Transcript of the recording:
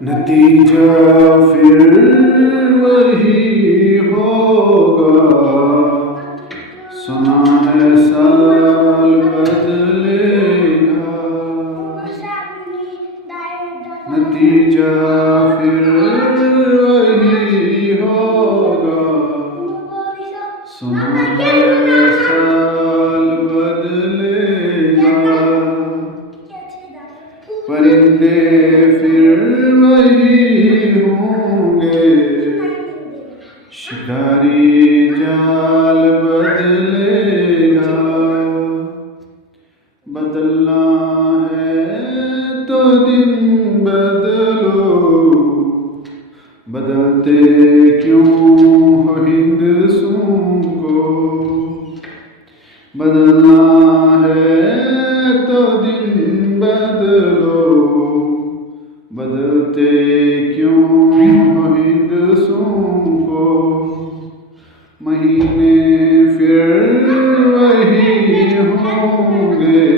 نتیجہ پھر وہی ہوگا، سنا ہے سال بدلے گا، نتیجہ پھر وہی ہوگا، سنا ہے سال بدلے گا، پرندے پھر وہی ہوں گے، شکاری جال بدلے گا، بدلنا ہے تو دن بدلو، بدلتے کیوں ہو ہندسوں کو، بدلنا ہے تو دن بدلو، بدلتے کیوں ہو ہندسوں کو، مہینے پھر وہی ہوں گے،